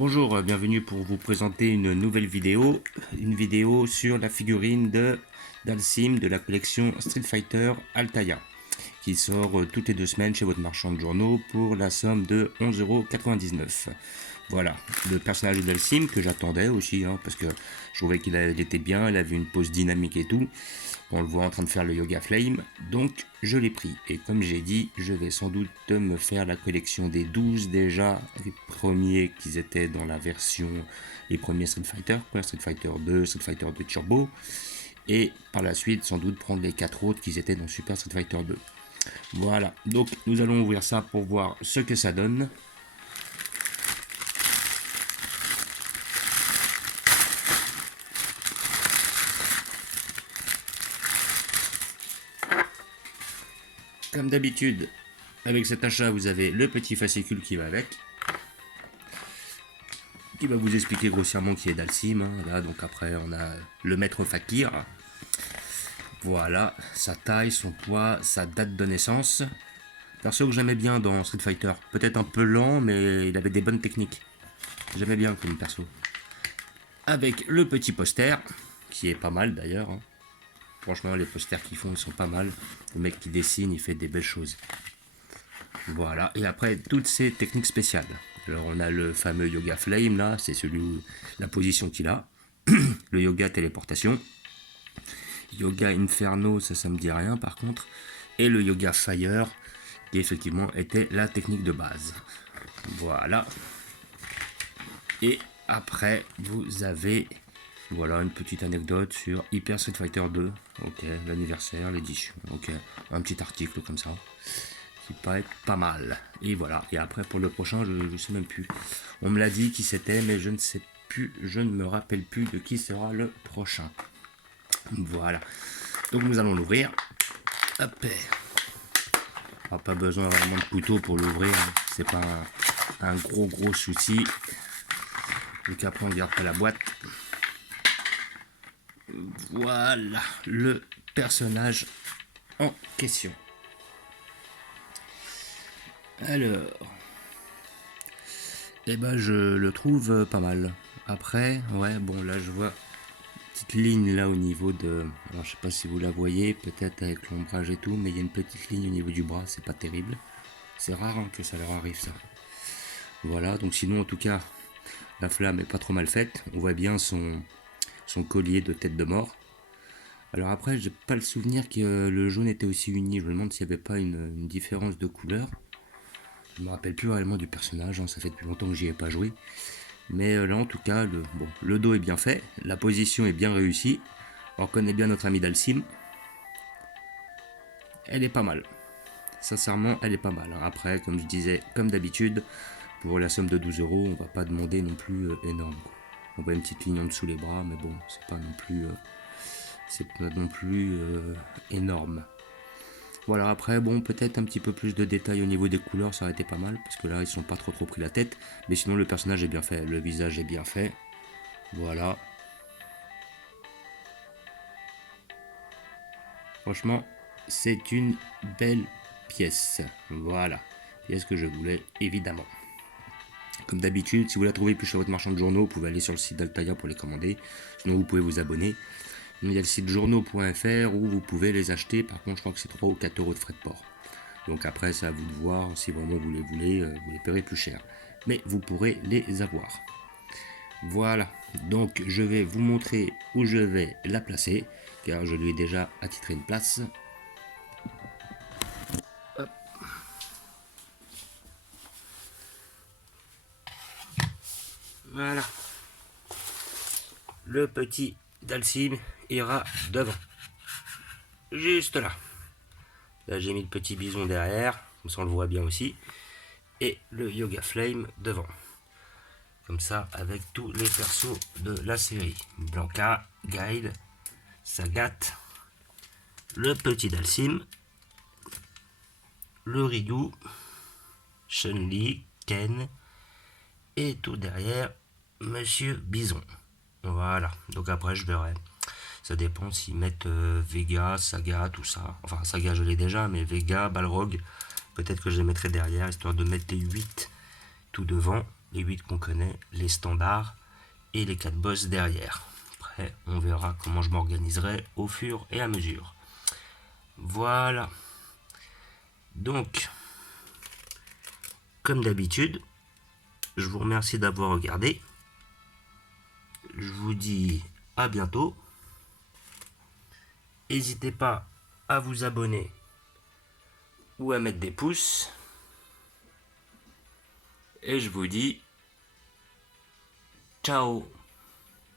Bonjour, bienvenue pour vous présenter une nouvelle vidéo, sur la figurine d'Alcim de la collection Street Fighter Altaïa, qui sort toutes les 2 semaines chez votre marchand de journaux pour la somme de 11,99 €. Voilà, le personnage d'Alcim que j'attendais aussi, parce que je trouvais qu'il était bien, il avait une pose dynamique et tout. On le voit en train de faire le Yoga Flame, donc je l'ai pris. Et comme j'ai dit, je vais sans doute me faire la collection des 12 déjà, les premiers qui étaient dans la version, les premiers Street Fighter, Street Fighter 2, Street Fighter 2 Turbo, et par la suite sans doute prendre les 4 autres qui étaient dans Super Street Fighter 2. Voilà, donc nous allons ouvrir ça pour voir ce que ça donne. Comme d'habitude, avec cet achat, vous avez le petit fascicule qui va avec, qui va vous expliquer grossièrement qui est Dalsim. Là, donc après, on a le maître Fakir. Voilà, sa taille, son poids, sa date de naissance. Perso que j'aimais bien dans Street Fighter. Peut-être un peu lent, mais il avait des bonnes techniques. J'aimais bien comme perso. Avec le petit poster, qui est pas mal d'ailleurs. Franchement, les posters qu'ils font, ils sont pas mal. Le mec qui dessine, il fait des belles choses. Voilà, et après, toutes ces techniques spéciales. Alors, on a le fameux Yoga Flame, là, c'est la position qu'il a. Le Yoga Téléportation. Yoga Inferno, ça me dit rien, par contre. Et le Yoga Fire, qui effectivement était la technique de base. Voilà. Et après, vous avez... Voilà une petite anecdote sur Hyper Street Fighter 2, ok, l'anniversaire, l'édition, ok, un petit article comme ça, qui paraît pas mal. Et voilà, et après pour le prochain, je ne sais même plus. On me l'a dit qui c'était, mais je ne sais plus, je ne me rappelle plus de qui sera le prochain. Voilà, donc nous allons l'ouvrir. Hop, pas besoin vraiment de couteau pour l'ouvrir, c'est pas un gros souci. Donc après on regarde pas la boîte. Voilà le personnage en question. Alors, je le trouve pas mal. Après, ouais, bon là je vois une petite ligne là au niveau de... Alors je sais pas si vous la voyez, peut-être avec l'ombrage et tout, mais il y a une petite ligne au niveau du bras, c'est pas terrible. C'est rare que ça leur arrive ça. Voilà, donc sinon en tout cas, la flamme est pas trop mal faite. On voit bien son collier de tête de mort. Alors après, j'ai pas le souvenir que le jaune était aussi uni. Je me demande s'il n'y avait pas une différence de couleur. Je me rappelle plus réellement du personnage, ça fait depuis longtemps que j'y ai pas joué. Mais là en tout cas, le dos est bien fait, la position est bien réussie. On reconnaît bien notre ami Dalsim. Elle est pas mal. Sincèrement, elle est pas mal. Après, comme je disais, comme d'habitude, pour la somme de 12 €, on va pas demander non plus énorme. On voit une petite ligne en dessous les bras, mais bon, c'est pas non plus énorme. Voilà, après bon, peut-être un petit peu plus de détails au niveau des couleurs, ça aurait été pas mal, parce que là ils sont pas trop pris la tête, mais sinon le personnage est bien fait, le visage est bien fait. Voilà, franchement c'est une belle pièce. Voilà, pièce que je voulais évidemment. Comme d'habitude, si vous la trouvez plus chez votre marchand de journaux, vous pouvez aller sur le site d'Altaïa pour les commander. Sinon, vous pouvez vous abonner. Il y a le site journaux.fr où vous pouvez les acheter. Par contre, je crois que c'est 3 ou 4 € de frais de port. Donc après, c'est à vous de voir. Si vraiment vous les voulez, vous les paierez plus cher. Mais vous pourrez les avoir. Voilà. Donc, je vais vous montrer où je vais la placer. Car je lui ai déjà attitré une place. Hop. Voilà. Le petit Dalsim ira devant. Juste là. Là j'ai mis le petit bison derrière, comme ça on le voit bien aussi. Et le Yoga Flame devant. Comme ça avec tous les persos de la série. Blanka, Guide, Sagat, le petit Dalsim, le Ryu, Chun-Li, Ken, et tout derrière Monsieur Bison. Voilà, donc après je verrai. Ça dépend s'ils mettent Vega, Saga, tout ça. Enfin, Saga je l'ai déjà, mais Vega, Balrog, peut-être que je les mettrai derrière, histoire de mettre les 8 tout devant. les 8 qu'on connaît, les standards et les 4 boss derrière. Après, on verra comment je m'organiserai au fur et à mesure. Voilà. Donc, comme d'habitude, je vous remercie d'avoir regardé. Je vous dis à bientôt. N'hésitez pas à vous abonner ou à mettre des pouces. Et je vous dis ciao.